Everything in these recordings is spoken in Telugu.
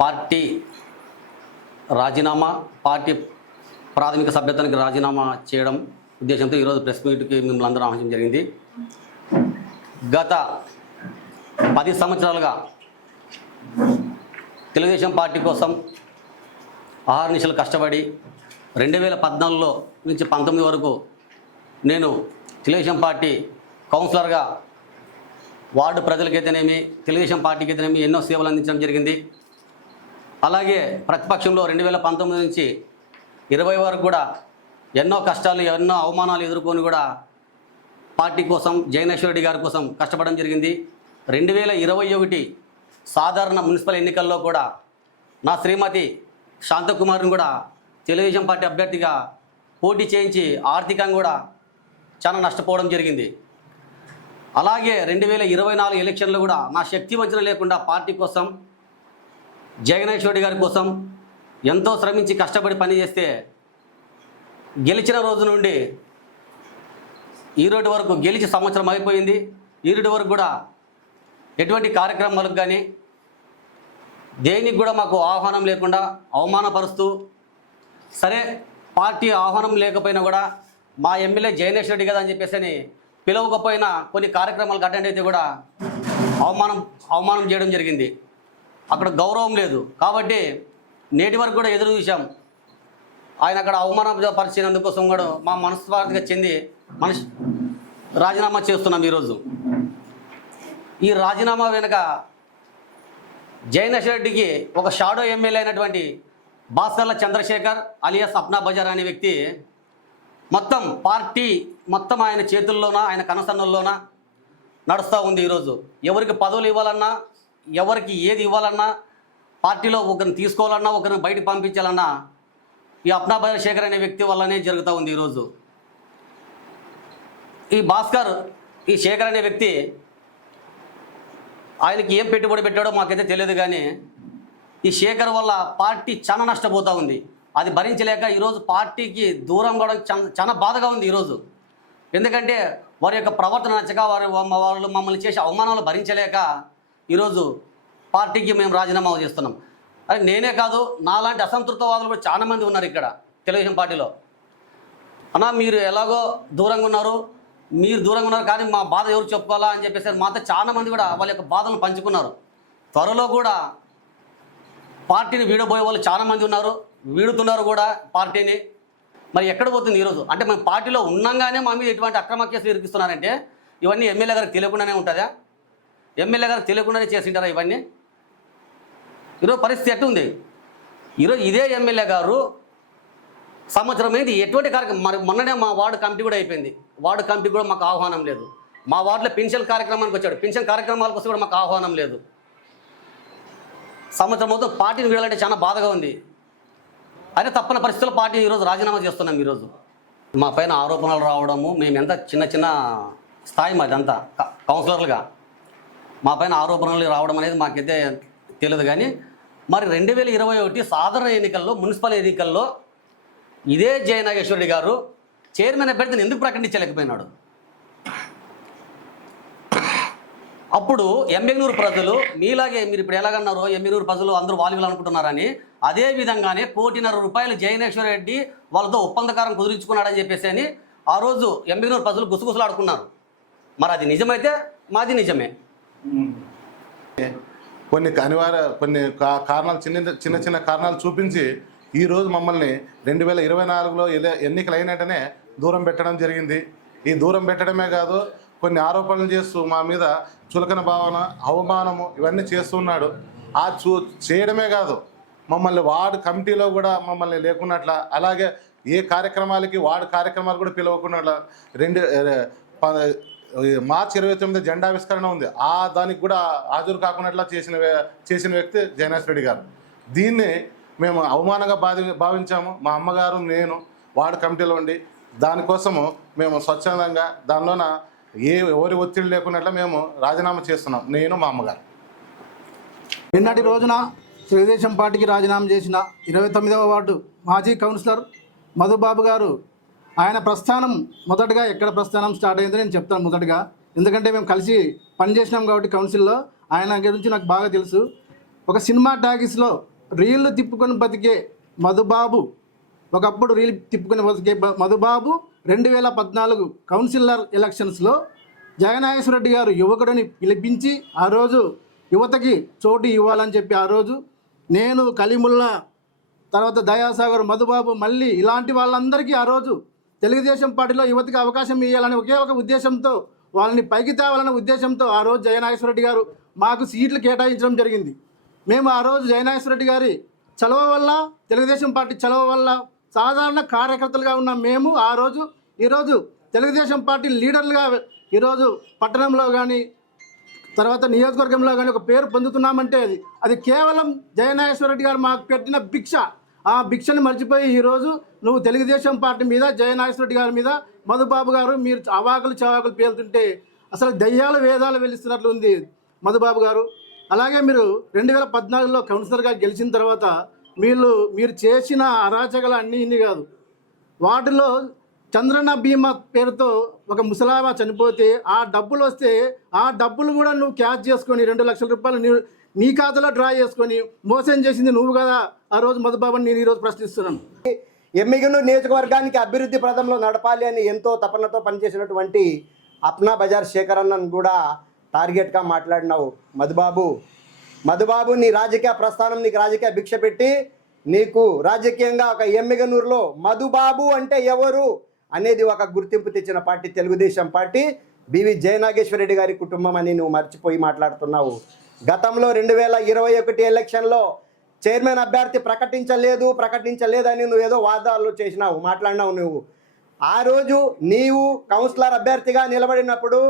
పార్టీ రాజీనామా పార్టీ ప్రాథమిక సభ్యత్వానికి రాజీనామా చేయడం ఉద్దేశంతో ఈరోజు ప్రెస్ మీట్కి మిమ్మల్ని అందరూ ఆహ్వానించడం జరిగింది. గత పది సంవత్సరాలుగా తెలుగుదేశం పార్టీ కోసం ఆహార్నిశలు కష్టపడి రెండు వేల పద్నాలుగులో నుంచి పంతొమ్మిది వరకు నేను తెలుగుదేశం పార్టీ కౌన్సిలర్గా వార్డు ప్రజలకైతేనేమి తెలుగుదేశం పార్టీకి అయితేనేమి ఎన్నో సేవలు అందించడం జరిగింది. అలాగే ప్రతిపక్షంలో రెండు వేల పంతొమ్మిది నుంచి ఇరవై వరకు కూడా ఎన్నో కష్టాలు ఎన్నో అవమానాలు ఎదుర్కొని కూడా పార్టీ కోసం జగనేశ్వరరెడ్డి గారి కోసం కష్టపడడం జరిగింది. రెండు వేల ఇరవై ఒకటి సాధారణ మున్సిపల్ ఎన్నికల్లో కూడా నా శ్రీమతి శాంతకుమార్ని కూడా తెలుగుదేశం పార్టీ అభ్యర్థిగా పోటీ చేయించి ఆర్థికంగా కూడా చాలా నష్టపోవడం జరిగింది. అలాగే రెండు వేల ఇరవై నాలుగు ఎలక్షన్లో కూడా నా శక్తి వంచన లేకుండా పార్టీ కోసం జగనేష్ రెడ్డి గారి కోసం ఎంతో శ్రమించి కష్టపడి పనిచేస్తే గెలిచిన రోజు నుండి ఈరోజు వరకు గెలిచి సంవత్సరం అయిపోయింది. ఈరోజు వరకు కూడా ఎటువంటి కార్యక్రమాలకు కానీ దేనికి కూడా మాకు ఆహ్వానం లేకుండా అవమానపరుస్తూ సరే పార్టీ ఆహ్వానం లేకపోయినా కూడా మా ఎమ్మెల్యే జయనేష్ రెడ్డి కదా అని చెప్పేసి అని పిలవకపోయినా కొన్ని కార్యక్రమాలకు అటెండ్ అయితే కూడా అవమానం అవమానం చేయడం జరిగింది. అక్కడ గౌరవం లేదు. కాబట్టి నేటి వరకు కూడా ఎదురు చూసాం ఆయన అక్కడ అవమానపరిచినందుకోసం కూడా మా మనస్ఫార్థిగా చెంది మనస్ రాజీనామా చేస్తున్నాం ఈరోజు. ఈ రాజీనామా వెనుక జైనశ్ రెడ్డికి ఒక షాడో ఎమ్మెల్యే అయినటువంటి భాస్కర్ల చంద్రశేఖర్ అలియాస్ అప్నా బజార్ అనే వ్యక్తి మొత్తం పార్టీ మొత్తం ఆయన చేతుల్లోన ఆయన కనసన్నుల్లోన నడుస్తూ ఉంది ఈరోజు. ఎవరికి పదవులు ఇవ్వాలన్నా ఎవరికి ఏది ఇవ్వాలన్నా పార్టీలో ఒకరిని తీసుకోవాలన్నా ఒకరిని బయటకు పంపించాలన్నా ఈ అప్నా శేఖర్ అనే వ్యక్తి వల్లనే జరుగుతూ ఉంది ఈరోజు. ఈ భాస్కర్ ఈ శేఖర్ అనే వ్యక్తి ఆయనకి ఏం పెట్టుబడి పెట్టాడో మాకైతే తెలియదు కానీ ఈ శేఖర్ వల్ల పార్టీ చాలా నష్టపోతూ ఉంది. అది భరించలేక ఈరోజు పార్టీకి దూరం కూడా చాలా చాలా బాధగా ఉంది ఈరోజు. ఎందుకంటే వారి యొక్క ప్రవర్తన నచ్చక వారి వాళ్ళు మమ్మల్ని చేసే అవమానాలు భరించలేక ఈరోజు పార్టీకి మేము రాజీనామా చేస్తున్నాం. అది నేనే కాదు నాలాంటి అసంతృప్తవాదులు కూడా చాలామంది ఉన్నారు ఇక్కడ తెలుగుదేశం పార్టీలో. అన్నా మీరు ఎలాగో దూరంగా ఉన్నారు మీరు దూరంగా ఉన్నారు కానీ మా బాధ ఎవరు చెప్పుకోవాలా అని చెప్పేసి మాతో చాలా మంది కూడా వాళ్ళ యొక్క బాధలను పంచుకున్నారు. త్వరలో కూడా పార్టీని వీడబోయే వాళ్ళు చాలా మంది ఉన్నారు వీడుతున్నారు కూడా పార్టీని. మరి ఎక్కడ పోతుంది ఈరోజు? అంటే మేము పార్టీలో ఉన్నాగానే మా మీద ఎటువంటి అక్రమ కేసులు ఇరికిస్తున్నారంటే ఇవన్నీ ఎమ్మెల్యే గారికి తెలియకుండానే ఉంటుందా? ఎమ్మెల్యే గారు తెలియకుండానే చేసింటారా ఇవన్నీ? ఈరోజు పరిస్థితి ఎట్టుంది ఈరోజు ఇదే ఎమ్మెల్యే గారు సంవత్సరం అయింది ఎటువంటి కార్యక్రమం? మరి మొన్ననే మా వార్డు కమిటీ కూడా అయిపోయింది. వార్డు కమిటీ కూడా మాకు ఆహ్వానం లేదు. మా వార్డులో పెన్షన్ కార్యక్రమానికి వచ్చాడు. పెన్షన్ కార్యక్రమాలకు వస్తే కూడా మాకు ఆహ్వానం లేదు. సంవత్సరం మొత్తం పార్టీని వీడాలంటే చాలా బాధగా ఉంది. అయితే తప్పని పరిస్థితుల్లో పార్టీ ఈరోజు రాజీనామా చేస్తున్నాం ఈరోజు. మా పైన ఆరోపణలు రావడము మేము ఎంత చిన్న చిన్న స్థాయి మాది అంతా క- కౌన్సిలర్లుగా. మా పైన ఆరోపణలు రావడం అనేది మాకైతే తెలియదు కానీ మరి రెండు వేల ఇరవై ఒకటి సాధారణ ఎన్నికల్లో మున్సిపల్ ఎన్నికల్లో ఇదే జయ గారు చైర్మన్ అభ్యర్థిని ఎందుకు ప్రకటించలేకపోయినాడు? అప్పుడు ఎమ్మెగ్నూరు ప్రజలు మీలాగే మీరు ఇప్పుడు ఎలాగన్నారో ఎమ్మెగ్నూరు ప్రజలు అందరూ వాళ్ళు అనుకుంటున్నారని అదే విధంగానే కోటిన్నర రూపాయలు జయనేశ్వర రెడ్డి వాళ్ళతో ఒప్పందకారం కుదిరించుకున్నాడని చెప్పేసి అని ఆ రోజు ఎమ్మెగ్నూరు ప్రజలు గుసగుసలాడుకున్నారు. మరి అది నిజమైతే మాది నిజమే. కొన్ని అనివార్య కొన్ని కా- కారణాలు చిన్న చిన్న చిన్న కారణాలు చూపించి ఈ రోజు మమ్మల్ని రెండు వేల ఇరవై నాలుగులో ఎన్నికలు అయిన దూరం పెట్టడం జరిగింది. ఈ దూరం పెట్టడమే కాదు కొన్ని ఆరోపణలు చేస్తూ మా మీద చులకన భావన అవమానము ఇవన్నీ చేస్తున్నాడు ఆ చూ చేయడమే కాదు మమ్మల్ని వార్డు కమిటీలో కూడా మమ్మల్ని లేకున్నట్ల అలాగే ఏ కార్యక్రమాలకి వార్డు కార్యక్రమాలు కూడా పిలవకున్నట్ల రెండు మార్చి ఇరవై తొమ్మిది జెండా ఆవిష్కరణ ఉంది. ఆ దానికి కూడా హాజరు కాకున్నట్లా చేసిన చేసిన వ్యక్తి జయనాథ్ రెడ్డి గారు. దీన్ని మేము అవమానంగా బాధి భావించాము. మా అమ్మగారు నేను వార్డు కమిటీలో ఉండి దానికోసము మేము స్వచ్ఛందంగా దానిలోన ఏ ఎవరి ఒత్తిడి లేకున్నట్ల మేము రాజీనామా చేస్తున్నాం. నేను మా అమ్మగారు. నిన్నటి రోజున తెలుగుదేశం పార్టీకి రాజీనామా చేసిన ఇరవై తొమ్మిదవ వార్డు మాజీ కౌన్సిలర్ మధుబాబు గారు ఆయన ప్రస్థానం మొదటగా ఎక్కడ ప్రస్థానం స్టార్ట్ అయిందో నేను చెప్తాను మొదటగా. ఎందుకంటే మేము కలిసి పనిచేసినాం కాబట్టి కౌన్సిల్లో. ఆయన గురించి నాకు బాగా తెలుసు. ఒక సినిమా టాకీస్లో రీళ్ళు తిప్పుకొని బతికే మధుబాబు ఒకప్పుడు రీల్ తిప్పుకొని బతికే మధుబాబు రెండు వేల పద్నాలుగు కౌన్సిలర్ ఎలక్షన్స్లో జగనాగేశ్వరరెడ్డి గారు యువకుడిని పిలిపించి ఆ రోజు యువతకి చోటు ఇవ్వాలని చెప్పి ఆ రోజు నేను కలిముల్లా తర్వాత దయాసాగర్ మధుబాబు మళ్ళీ ఇలాంటి వాళ్ళందరికీ ఆ రోజు తెలుగుదేశం పార్టీలో యువతకి అవకాశం ఇవ్వాలని ఒకే ఒక ఉద్దేశంతో వాళ్ళని పైకి తేవాలనే ఉద్దేశంతో ఆ రోజు జయనాగేశ్వరరెడ్డి గారు మాకు సీట్లు కేటాయించడం జరిగింది. మేము ఆ రోజు జయనాగేశ్వరరెడ్డి గారి చలవ వల్ల తెలుగుదేశం పార్టీ చలవ వల్ల సాధారణ కార్యకర్తలుగా ఉన్న మేము ఆ రోజు ఈరోజు తెలుగుదేశం పార్టీ లీడర్లుగా ఈరోజు పట్టణంలో కానీ తర్వాత నియోజకవర్గంలో కానీ ఒక పేరు పొందుతున్నామంటే అది అది కేవలం జయనాగేశ్వరరెడ్డి గారు మాకు పెట్టిన భిక్ష. ఆ భిక్షను మర్చిపోయి ఈరోజు నువ్వు తెలుగుదేశం పార్టీ మీద జయనాగేశ్వరరెడ్డి గారి మీద మధుబాబు గారు మీరు అవాకులు చవాకులు పేలుతుంటే అసలు దయ్యాల వేదాలు వెలిస్తున్నట్లు ఉంది మధుబాబు గారు. అలాగే మీరు రెండు వేల పద్నాలుగులో కౌన్సిలర్గా గెలిచిన తర్వాత మీరు మీరు చేసిన అరాచకాలు అన్నీ ఇన్ని కాదు. వాటిలో చంద్రన్న బీమా పేరుతో ఒక ముసలామా చనిపోతే ఆ డబ్బులు వస్తే ఆ డబ్బులు కూడా నువ్వు క్యాష్ చేసుకొని రెండు లక్షల రూపాయలు నీ నీ ఖాతాలో డ్రా చేసుకొని మోసం చేసింది నువ్వు కదా. ఆ రోజు మధుబాబుని నేను ఈరోజు ప్రశ్నిస్తున్నాను. ఎమ్మిగనూరు నియోజకవర్గానికి అభివృద్ధి ప్రదంలో నడపాలి అని ఎంతో తపనతో పనిచేసినటువంటి అప్నా బజార్ శేఖర్ అన్నను కూడా టార్గెట్గా మాట్లాడినావు మధుబాబు. మధుబాబు నీ రాజకీయ ప్రస్థానం నీకు రాజకీయ భిక్ష పెట్టి నీకు రాజకీయంగా ఒక ఎమ్మిగనూరులో మధుబాబు అంటే ఎవరు అనేది ఒక గుర్తింపు తెచ్చిన party Telugu Desam party. BV Jayanageswara Reddy గారి కుటుంబం అని నువ్వు మర్చిపోయి మాట్లాడుతున్నావు. గతంలో రెండు వేల ఇరవై ఒకటి ఎలక్షన్లో చైర్మన్ అభ్యర్థి ప్రకటించలేదు ప్రకటించలేదని నువ్వు ఏదో వాదాలు చేసినావు మాట్లాడినావు నువ్వు. ఆ రోజు నీవు కౌన్సిలర్ అభ్యర్థిగా నిలబడినప్పుడు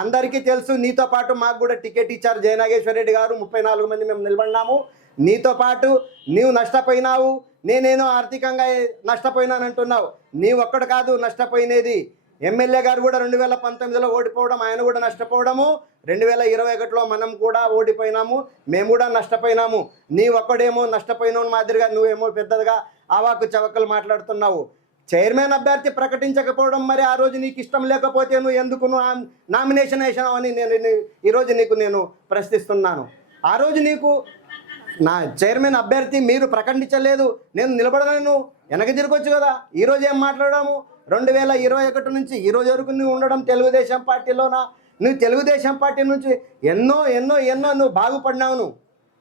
అందరికీ తెలుసు నీతో పాటు మాకు కూడా టికెట్ ఇచ్చారు జయనాగేశ్వర రెడ్డి గారు ముప్పై నాలుగు మంది మేము నిలబడినాము. నీతో పాటు నీవు నష్టపోయినావు నేనేనో ఆర్థికంగా నష్టపోయినానంటున్నావు. నీవు ఒక్కడు కాదు నష్టపోయినది. ఎమ్మెల్యే గారు కూడా రెండు వేల పంతొమ్మిదిలో ఓడిపోవడం ఆయన కూడా నష్టపోవడము. రెండు వేల ఇరవై ఒకటిలో మనం కూడా ఓడిపోయినాము. మేము కూడా నష్టపోయినాము. నీ ఒక్కడేమో నష్టపోయిన మాదిరిగా నువ్వేమో పెద్దదిగా ఆవాకు చవకలు మాట్లాడుతున్నావు. చైర్మన్ అభ్యర్థి ప్రకటించకపోవడం మరి ఆ రోజు నీకు ఇష్టం లేకపోతే నువ్వు ఎందుకు నువ్వు నామినేషన్ వేసినావు అని నేను ఈరోజు నీకు నేను ప్రశ్నిస్తున్నాను. ఆ రోజు నీకు నా చైర్మన్ అభ్యర్థి మీరు ప్రకటించలేదు. నేను నిలబడలేను. వెనక తిరగొచ్చు కదా. ఈరోజు ఏం మాట్లాడాము? రెండు వేల ఇరవై ఒకటి నుంచి ఈరోజు వరకు నువ్వు ఉండడం తెలుగుదేశం పార్టీలోనా? నువ్వు తెలుగుదేశం పార్టీ నుంచి ఎన్నో ఎన్నో ఎన్నో నువ్వు బాగుపడినావు నువ్వు.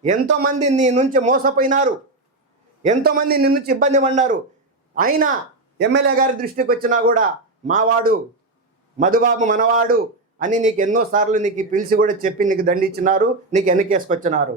ఎంతోమంది నీ నుంచి మోసపోయినారు. ఎంతోమంది నీ నుంచి ఇబ్బంది పడినారు అయినా ఎమ్మెల్యే గారి దృష్టికి వచ్చినా కూడా మావాడు మధుబాబు మనవాడు అని నీకు ఎన్నోసార్లు నీకు పిలిచి కూడా చెప్పి నీకు దండించినారు నీకు వెనకేసుకొచ్చినారు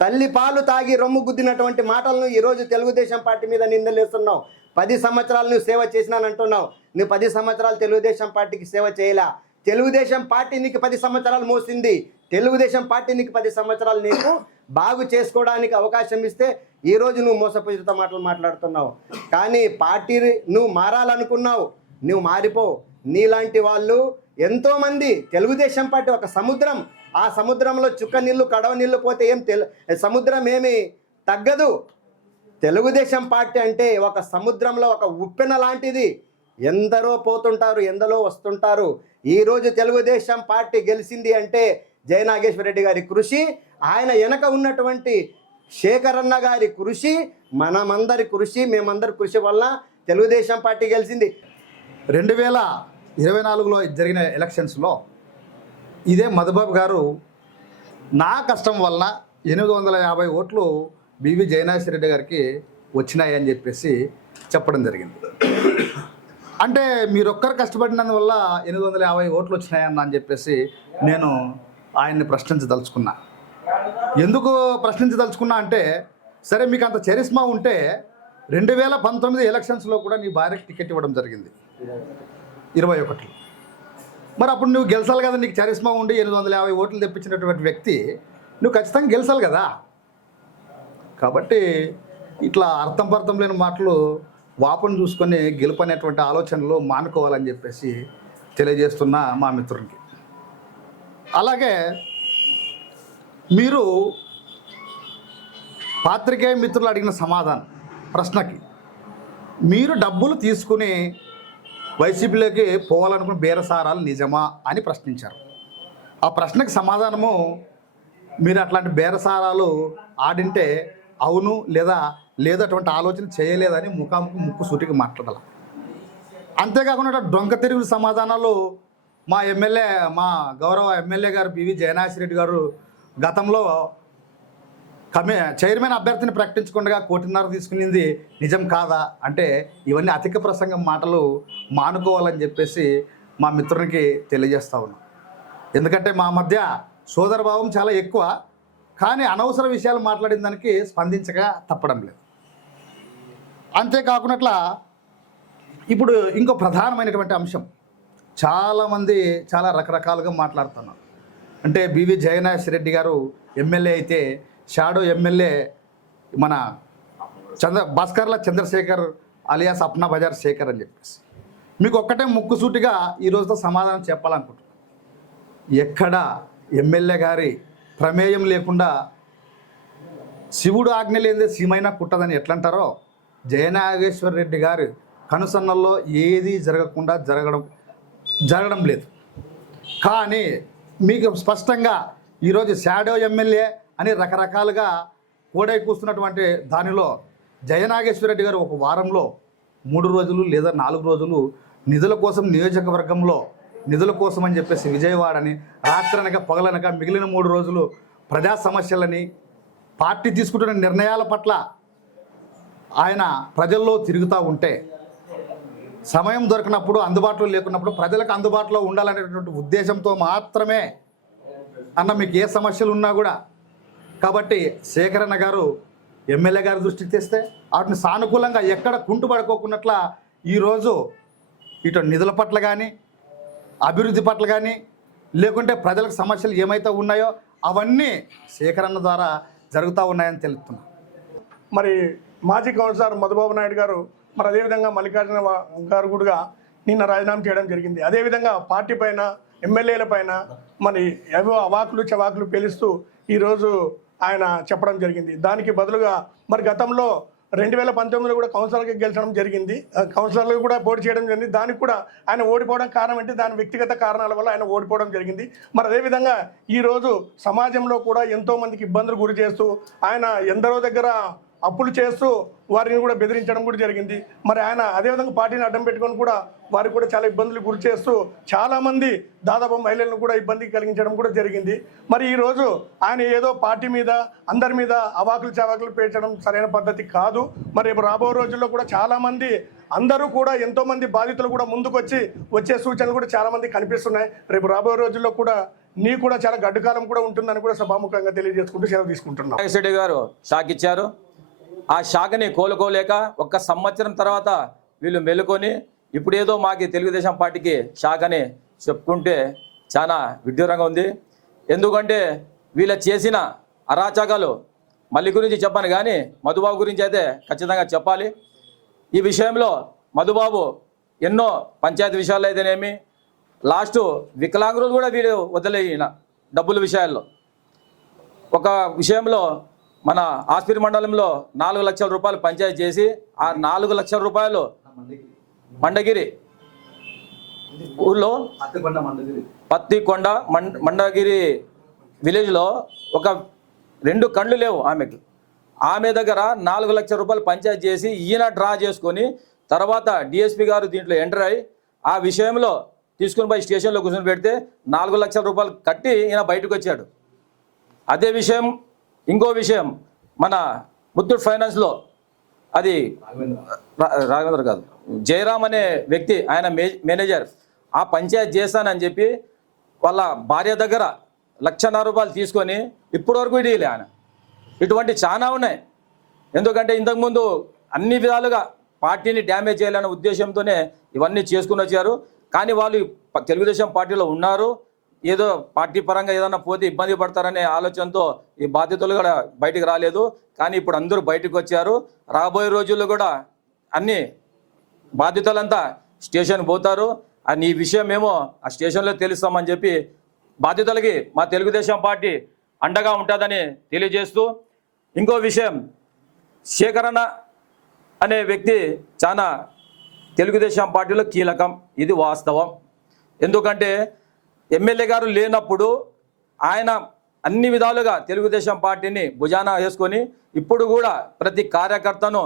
తల్లి పాలు తాగి రొమ్ము గుద్దినటువంటి మాటలను ఈరోజు తెలుగుదేశం పార్టీ మీద నిందలేస్తున్నావు. పది సంవత్సరాలు నువ్వు సేవ చేసినానంటున్నావు నువ్వు పది సంవత్సరాలు తెలుగుదేశం పార్టీకి సేవ చేయలా. తెలుగుదేశం పార్టీ నీకు పది సంవత్సరాలు మోసింది. తెలుగుదేశం పార్టీ నీకు పది సంవత్సరాలు నీకు బాగు చేసుకోవడానికి అవకాశం ఇస్తే ఈరోజు నువ్వు మోసపూరిత మాటలు మాట్లాడుతున్నావు. కానీ పార్టీ నువ్వు మారాలనుకున్నావు. నువ్వు మారిపో. నీలాంటి వాళ్ళు ఎంతోమంది తెలుగుదేశం పార్టీ ఒక సముద్రం. ఆ సముద్రంలో చుక్క నీళ్ళు కడవ నీళ్ళు పోతే ఏం తెలు సముద్రం ఏమి తగ్గదు. తెలుగుదేశం పార్టీ అంటే ఒక సముద్రంలో ఒక ఉప్పెన లాంటిది. ఎందరో పోతుంటారు ఎందరో వస్తుంటారు. ఈరోజు తెలుగుదేశం పార్టీ గెలిచింది అంటే జయనాగేశ్వర రెడ్డి గారి కృషి ఆయన వెనక ఉన్నటువంటి శేఖరన్న గారి కృషి మనమందరి కృషి మేమందరి కృషి వల్ల తెలుగుదేశం పార్టీ గెలిచింది. రెండు వేల ఇరవై నాలుగులో జరిగిన ఎలక్షన్స్లో ఇదే మధుబాబు గారు నా కష్టం వలన ఎనిమిది వందల యాభై ఓట్లు బివి జయనాథ్ రెడ్డి గారికి వచ్చినాయని చెప్పేసి చెప్పడం జరిగింది. అంటే మీరొక్కరు కష్టపడినందువల్ల ఎనిమిది వందల యాభై ఓట్లు వచ్చినాయన్న అని చెప్పేసి నేను ఆయన్ని ప్రశ్నించదలుచుకున్నా. ఎందుకు ప్రశ్నించదలుచుకున్నా అంటే సరే మీకు అంత చరిస్మా ఉంటే రెండు వేల పంతొమ్మిది ఎలక్షన్స్లో కూడా నీ భార్యకి టికెట్ ఇవ్వడం జరిగింది. ఇరవై ఒకటి. మరి అప్పుడు నువ్వు గెలిచాలి కదా నీకు చరిస్మా ఉండి ఎనిమిది వందల యాభై ఓట్లు తెప్పించినటువంటి వ్యక్తి నువ్వు ఖచ్చితంగా గెలిచాలి కదా? కాబట్టి ఇట్లా అర్థం పర్థం లేని మాటలు వాపును చూసుకొని గెలుపనేటువంటి ఆలోచనలు మానుకోవాలని చెప్పేసి తెలియజేస్తున్న మా మిత్రునికి. అలాగే మీరు పాత్రికేయ మిత్రులు అడిగిన సమాధానం ప్రశ్నకి మీరు డబ్బులు తీసుకుని వైసీపీలోకి పోవాలనుకున్న బేరసారాలు నిజమా అని ప్రశ్నించారు. ఆ ప్రశ్నకు సమాధానము మీరు అట్లాంటి బేరసారాలు ఆడింటే అవును లేదా లేదటువంటి ఆలోచన చేయలేదని ముఖాముఖి ముక్కు సూటికి మాట్లాడాలి. అంతేకాకుండా డొంక తిరుగుడు సమాధానాలు మా ఎమ్మెల్యే మా గౌరవ ఎమ్మెల్యే గారు బివి రెడ్డి గారు గతంలో కమి చైర్మన్ అభ్యర్థిని ప్రకటించకుండా కోటిన్నర తీసుకునింది నిజం కాదా? అంటే ఇవన్నీ అధిక ప్రసంగం మాటలు మానుకోవాలని చెప్పేసి మా మిత్రునికి తెలియజేస్తా ఉన్నాం. ఎందుకంటే మా మధ్య సోదరభావం చాలా ఎక్కువ. కానీ అనవసర విషయాలు మాట్లాడిన దానికి స్పందించక తప్పడం లేదు. అంతేకాకుండా ఇప్పుడు ఇంకో ప్రధానమైనటువంటి అంశం. చాలామంది చాలా రకరకాలుగా మాట్లాడుతున్నారు. అంటే బివి జయనాథ్ రెడ్డి గారు ఎమ్మెల్యే అయితే షాడో ఎమ్మెల్యే మన చంద్ర భాస్కర్ల చంద్రశేఖర్ అలియాస్ అప్నా బజార్ శేఖర్ అని చెప్పేసి. మీకు ఒక్కటే ముక్కుసూటిగా ఈ రోజుతో సమాధానం చెప్పాలనుకుంటున్నాను ఎక్కడ ఎమ్మెల్యే గారి ప్రమేయం లేకుండా శివుడు ఆజ్ఞ లేదే సీమైనా కుట్టదని ఎట్లంటారో జయనాగేశ్వర రెడ్డి గారు కనుసన్నల్లో ఏది జరగకుండా జరగడం జరగడం లేదు. కానీ మీకు స్పష్టంగా ఈరోజు షాడో ఎమ్మెల్యే అని రకరకాలుగా కోడై కూస్తున్నటువంటి దానిలో జయనాగేశ్వర రెడ్డి గారు ఒక వారంలో మూడు రోజులు లేదా నాలుగు రోజులు నిధుల కోసం నియోజకవర్గంలో నిధుల కోసం అని చెప్పేసి విజయవాడని రాత్రనక పగలనక మిగిలిన మూడు రోజులు ప్రజా సమస్యలని పార్టీ తీసుకుంటున్న నిర్ణయాల పట్ల ఆయన ప్రజల్లో తిరుగుతూ ఉంటే సమయం దొరికినప్పుడు అందుబాటులో లేకున్నప్పుడు ప్రజలకు అందుబాటులో ఉండాలనేటువంటి ఉద్దేశంతో మాత్రమే అన్న మీకు ఏ సమస్యలు ఉన్నా కూడా కాబట్టి శేఖరన్న గారు ఎమ్మెల్యే గారి దృష్టికి తెస్తే వాటిని సానుకూలంగా ఎక్కడ కుంటుపడుకోకున్నట్ల ఈరోజు ఇటు నిధుల పట్ల కానీ అభివృద్ధి పట్ల కానీ లేకుంటే ప్రజలకు సమస్యలు ఏమైతే ఉన్నాయో అవన్నీ సేకరణ ద్వారా జరుగుతూ ఉన్నాయని తెలుపుతున్నాను మరి మాజీ కౌన్సిలర్ మధుబాబు నాయుడు గారు మరి అదేవిధంగా మల్లికార్జున గారు కూడా నిన్న రాజీనామా చేయడం జరిగింది. అదేవిధంగా పార్టీ పైన ఎమ్మెల్యేల పైన మరి ఏవో అవాకులు చవాకులు పేలుస్తూ ఈరోజు ఆయన చెప్పడం జరిగింది. దానికి బదులుగా మరి గతంలో రెండు వేల పంతొమ్మిదిలో కూడా కౌన్సిలర్కి గెలిచడం జరిగింది. కౌన్సిలర్లు కూడా పోటీ చేయడం జరిగింది. దానికి కూడా ఆయన ఓడిపోవడం కారణం అంటే దాని వ్యక్తిగత కారణాల వల్ల ఆయన ఓడిపోవడం జరిగింది. మరి అదేవిధంగా ఈరోజు సమాజంలో కూడా ఎంతోమందికి ఇబ్బందులు గురి చేస్తూ ఆయన ఎందరో దగ్గర అప్పులు చేస్తూ వారిని కూడా బెదిరించడం కూడా జరిగింది. మరి ఆయన అదేవిధంగా పార్టీని అడ్డం పెట్టుకొని కూడా వారికి కూడా చాలా ఇబ్బందులు గురి చేస్తూ చాలామంది దాదాపు మహిళలను కూడా ఇబ్బంది కలిగించడం కూడా జరిగింది. మరి ఈరోజు ఆయన ఏదో పార్టీ మీద అందరి మీద అవాకులు చవాకులు పేర్చడం సరైన పద్ధతి కాదు. మరి రేపు రాబో రోజుల్లో కూడా చాలామంది అందరూ కూడా ఎంతోమంది బాధితులు కూడా ముందుకొచ్చి వచ్చే సూచనలు కూడా చాలామంది కనిపిస్తున్నాయి. రేపు రాబోయే రోజుల్లో కూడా నీ కూడా చాలా గడ్డుకాలం కూడా ఉంటుందని కూడా సభాముఖంగా తెలియజేసుకుంటూ సెలవు తీసుకుంటున్నాం. రెడ్డి గారు షాక్ ఇచ్చారు. ఆ శాఖని కోలుకోలేక ఒక్క సంవత్సరం తర్వాత వీళ్ళు మెలుకొని ఇప్పుడేదో మాకు తెలుగుదేశం పార్టీకి శాఖని అని చెప్పుకుంటే చాలా విడ్డూరంగా ఉంది. ఎందుకంటే వీళ్ళ చేసిన అరాచకాలు మళ్ళీ గురించి చెప్పాను కానీ మధుబాబు గురించి అయితే ఖచ్చితంగా చెప్పాలి. ఈ విషయంలో మధుబాబు ఎన్నో పంచాయతీ విషయాల్లో అయితేనేమి లాస్ట్ వికలాంగులు కూడా వీడు వదిలేయిన డబ్బుల విషయాల్లో. ఒక విషయంలో మన ఆస్పిరి మండలంలో నాలుగు లక్షల రూపాయలు పంచాయతీ చేసి ఆ నాలుగు లక్షల రూపాయలు మండగిరి ఊళ్ళో పత్తికొండ మండగిరి విలేజ్లో ఒక రెండు కండ్లు లేవు ఆమెకు. ఆమె దగ్గర నాలుగు లక్షల రూపాయలు పంచాయతీ చేసి ఈయన డ్రా చేసుకొని తర్వాత డిఎస్పి గారు దీంట్లో ఎంటర్ అయ్యి ఆ విషయంలో తీసుకుని పోయి స్టేషన్లో కూర్చొని పెడితే నాలుగు లక్షల రూపాయలు కట్టి ఈయన బయటకు వచ్చాడు. అదే విషయం ఇంకో విషయం మన ముత్తూట్ ఫైనాన్స్లో అది రాఘవేంద్ర కాదు. జయరామ్ అనే వ్యక్తి ఆయన మే- మేనేజర్ ఆ పంచాయతీ చేస్తానని చెప్పి వాళ్ళ భార్య దగ్గర లక్షన్నర రూపాయలు తీసుకొని ఇప్పటివరకు ఇడియలే ఆయన. ఇటువంటి చాలా ఉన్నాయి. ఎందుకంటే ఇంతకుముందు అన్ని విధాలుగా పార్టీని డ్యామేజ్ చేయాలనే ఉద్దేశంతోనే ఇవన్నీ చేసుకుని వచ్చారు. కానీ వాళ్ళు తెలుగుదేశం పార్టీలో ఉన్నారు. ఏదో పార్టీ పరంగా ఏదైనా పోతే ఇబ్బంది పడతారనే ఆలోచనతో ఈ బాధ్యతలు కూడా బయటికి రాలేదు. కానీ ఇప్పుడు అందరూ బయటకు వచ్చారు. రాబోయే రోజుల్లో కూడా అన్ని బాధ్యతలంతా స్టేషన్ పోతారు. అని ఈ విషయం ఏమో ఆ స్టేషన్లో తెలుస్తామని చెప్పి బాధ్యతలకి మా తెలుగుదేశం పార్టీ అండగా ఉంటుందని తెలియజేస్తూ ఇంకో విషయం శేఖరణ అనే వ్యక్తి చాలా తెలుగుదేశం పార్టీలో కీలకం. ఇది వాస్తవం. ఎందుకంటే ఎమ్మెల్యే గారు లేనప్పుడు ఆయన అన్ని విధాలుగా తెలుగుదేశం పార్టీని భుజాన వేసుకొని ఇప్పుడు కూడా ప్రతి కార్యకర్తను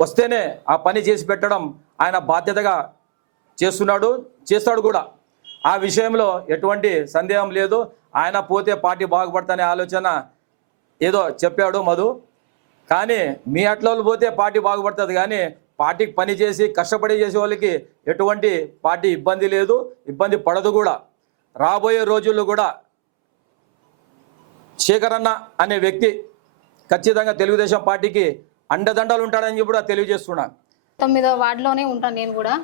వస్తేనే ఆ పని చేసి పెట్టడం ఆయన బాధ్యతగా చేస్తున్నాడు చేస్తాడు కూడా. ఆ విషయంలో ఎటువంటి సందేహం లేదు. ఆయన పోతే పార్టీ బాగుపడతానే ఆలోచన ఏదో చెప్పాడు మధు. కానీ మీ అట్ల పోతే పార్టీ బాగుపడుతుంది కానీ పార్టీకి పని చేసి కష్టపడి చేసే వాళ్ళకి ఎటువంటి పార్టీ ఇబ్బంది లేదు ఇబ్బంది పడదు కూడా. రాబోయే రోజుల్లో కూడా శేఖరన్న అనే వ్యక్తి ఖచ్చితంగా తెలుగుదేశం పార్టీకి అండదండలు ఉంటాడని చెప్పి కూడా తెలియజేస్తున్నా. తొమ్మిదో వార్డులోనే ఉంటాను నేను కూడా.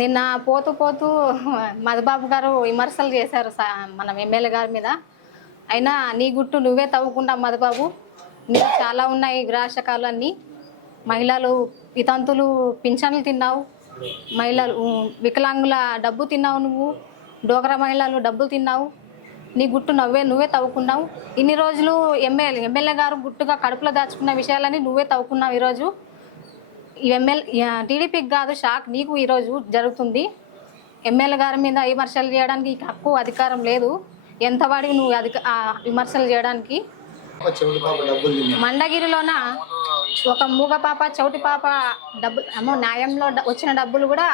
నిన్న పోతూ పోతూ మధుబాబు గారు విమర్శలు చేశారు మన ఎమ్మెల్యే గారి మీద. అయినా నీ గుట్టు నువ్వే తవ్వుకుంటా మధుబాబు. నీకు చాలా ఉన్నాయి విరాశకాలు అన్నీ. మహిళలు వితంతులు పింఛన్లు తిన్నావు. మహిళలు వికలాంగుల డబ్బు తిన్నావు నువ్వు. డోగ్రా మహిళలు డబ్బులు తిన్నావు. నీ గుట్టు నవ్వే నువ్వే తవ్వుకున్నావు. ఇన్ని రోజులు ఎమ్మెల్యే ఎమ్మెల్యే గారు గుట్టుగా కడుపులో దాచుకున్న విషయాలని నువ్వే తవ్వుకున్నావు ఈరోజు. ఎమ్మెల్యే టీడీపీకి కాదు షాక్ నీకు ఈరోజు జరుగుతుంది. ఎమ్మెల్యే గారి మీద విమర్శలు చేయడానికి హక్కు అధికారం లేదు. ఎంత వాడివి నువ్వు అధిక విమర్శలు చేయడానికి? మండగిరిలోన ఒక మూగ పాప చౌటి పాప డబ్బు అమ్మో న్యాయంలో వచ్చిన డబ్బులు కూడా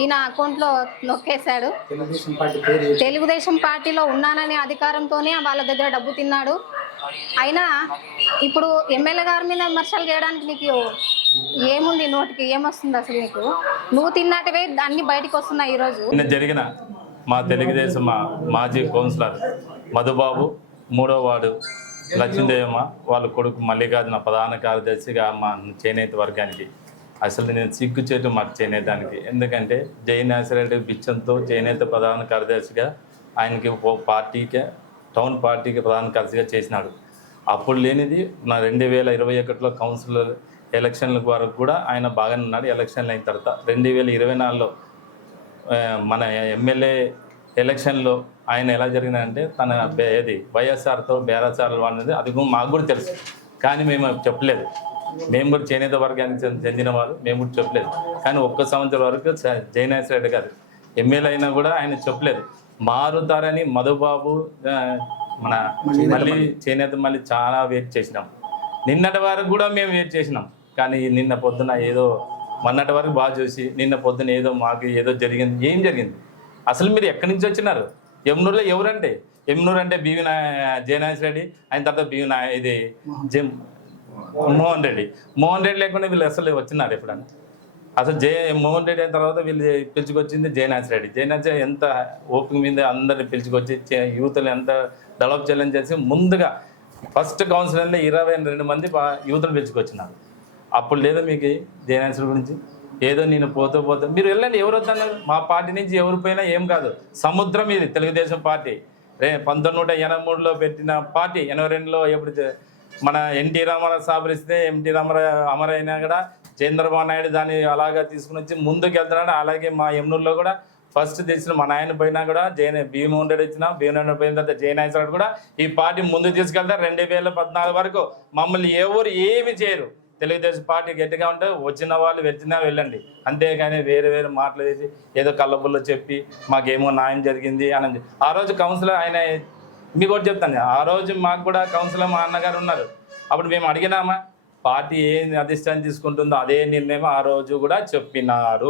ఈయన అకౌంట్లో నొక్కేశాడు. తెలుగుదేశం పార్టీలో ఉన్నాననే అధికారంతోనే వాళ్ళ దగ్గర డబ్బు తిన్నాడు. అయినా ఇప్పుడు ఎమ్మెల్యే గారి మీద విమర్శలు చేయడానికి నీకు ఏముంది నోటికి? ఏమొస్తుంది అసలు నీకు? నువ్వు తిన్నట్టువే అన్ని బయటకు వస్తున్నాయి ఈరోజు. నిన్న జరిగిన మా తెలుగుదేశం మా మాజీ కౌన్సిలర్ మధుబాబు మూడో వార్డు లక్ష్మీదేవమ్మ వాళ్ళ కొడుకు మల్లికార్జున ప్రధాన కార్యదర్శిగా మా చేనేత వర్గానికి. అసలు నేను సిగ్గుచేటు మాకు చేనేతానికి ఎందుకంటే జయనాసిరెడ్డి బిచ్చంతో చేనేత ప్రధాన కార్యదర్శిగా ఆయనకి ఓ పార్టీకి టౌన్ పార్టీకి ప్రధాన కార్యదర్శిగా చేసినాడు. అప్పుడు లేనిది నా రెండు వేల ఇరవై ఒకటిలో కౌన్సిలర్ ఎలక్షన్ల వరకు కూడా ఆయన బాగానే ఉన్నాడు. ఎలక్షన్లు అయిన తర్వాత రెండు వేల ఇరవై నాలుగులో మన ఎమ్మెల్యే ఎలక్షన్లో ఆయన ఎలా జరిగిందంటే తన ఏది వైఎస్ఆర్తో బేరాచారాలు వాడినది అది కూడా మాకు కూడా తెలుసు. కానీ మేము చెప్పలేదు. మేము కూడా చేనేత వర్గానికి చెంది- చెందిన వాళ్ళు మేము కూడా చెప్పలేదు. కానీ ఒక్క సంవత్సరం వరకు జయనాథ్ రెడ్డి గారు ఎమ్మెల్యే అయినా కూడా ఆయన చెప్పలేదు. మారుతారని మధుబాబు మన మళ్ళీ చేనేత మళ్ళీ చాలా వెయిట్ చేసినాం. నిన్నటి వరకు కూడా మేము వెయిట్ చేసినాం. కానీ నిన్న పొద్దున ఏదో మొన్నటి వరకు బాగా చూసి నిన్న పొద్దున ఏదో మాకు ఏదో జరిగింది. ఏం జరిగింది? అసలు మీరు ఎక్కడి నుంచి వచ్చినారు? ఎమ్నూరులో ఎవరంటే ఎమ్నూరు అంటే బివి నా జయనాథ్ రెడ్డి ఆయన తర్వాత బివి నా ఇది జం మోహన్ రెడ్డి. మోహన్ రెడ్డి లేకుండా వీళ్ళు అసలు వచ్చినారు ఎప్పుడన్నా? అసలు జయ మోహన్ రెడ్డి అయిన తర్వాత వీళ్ళు పిలుచుకొచ్చింది జయనాథ్ రెడ్డి. జయనాథ్ ఎంత ఓపిక మీద అందరిని పిలుచుకొచ్చి యూత్లు ఎంత డెవలప్ చేయాలని చేసి ముందుగా ఫస్ట్ కౌన్సిలర్లో ఇరవై రెండు మంది యూత్ని పిలుచుకొచ్చినారు. అప్పుడు లేదా మీకు జయనాథ్ గురించి? ఏదో నేను పోతూ పోతూ మీరు వెళ్ళండి ఎవరు వద్దన్నారు మా పార్టీ నుంచి ఎవరు పోయినా ఏం కాదు. సముద్రం ఇది తెలుగుదేశం పార్టీ. రే పంతొమ్మిది నూట ఎనభై మూడులో పెట్టిన పార్టీ ఎనభై రెండులో ఎప్పుడు చే- మన ఎన్టీ రామారావు సాబరిస్తే ఎన్టీ రామారావు అమరైనా కూడా చంద్రబాబు నాయుడు దాన్ని అలాగా తీసుకుని వచ్చి ముందుకు వెళ్తున్నాడు అలాగే మా ఎమ్నూరులో కూడా ఫస్ట్ తెచ్చిన మా నాయన పోయినా కూడా జైన భీమోహన్ రెడ్డి ఇచ్చిన భీమోహన్ రెడ్డి పోయిన తర్వాత జయనాథ్ కూడా ఈ పార్టీ ముందుకు తీసుకెళ్తారు. రెండు వేల పద్నాలుగు వరకు మమ్మల్ని ఎవరు ఏమి చేయరు. తెలుగుదేశం పార్టీ గట్టిగా ఉంటే వచ్చిన వాళ్ళు వచ్చినా వెళ్ళండి. అంతేగాని వేరే వేరే మాటలు వేసి ఏదో కళ్ళబుల్లో చెప్పి మాకేమో న్యాయం జరిగింది అని ఆ రోజు కౌన్సిలర్ ఆయన మీకు ఒకటి చెప్తాను ఆ రోజు మాకు కూడా కౌన్సిలర్ మా అన్నగారు ఉన్నారు. అప్పుడు మేము అడిగినామా పార్టీ ఏ అధిష్టానం తీసుకుంటుందో అదే నిర్ణయం ఆ రోజు కూడా చెప్పినారు.